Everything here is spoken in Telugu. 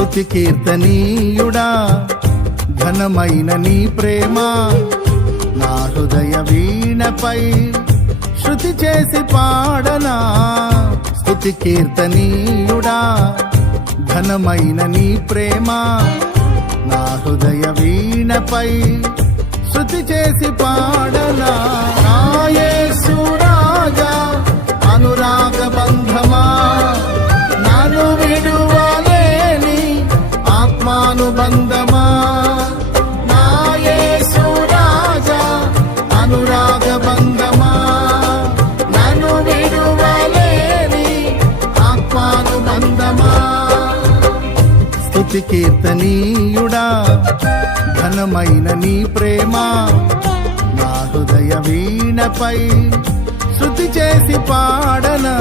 స్తుతి కీర్తనీయుడా ఘనమైన నీ ప్రేమ నా హృదయ వీణపై శృతి చేసి పాడనా. స్తుతి కీర్తనీయుడా ఘనమైన నీ ప్రేమ నా హృదయ వీణపై శృతి చేసి పాడనా. నా యేసు రాజా అనురాగ బంధమా నన్ను విడువలేని ఆత్మానుబంధమా. నా యేసు రాజా అనురాగ బంధమా నన్ను విడువలేని ఆత్మానుబంధమా. స్తుతి కీర్తనీయుడా ఘనమైన నీ ప్రేమ నా హృదయ వీణపై శృతి చేసి పాడనా.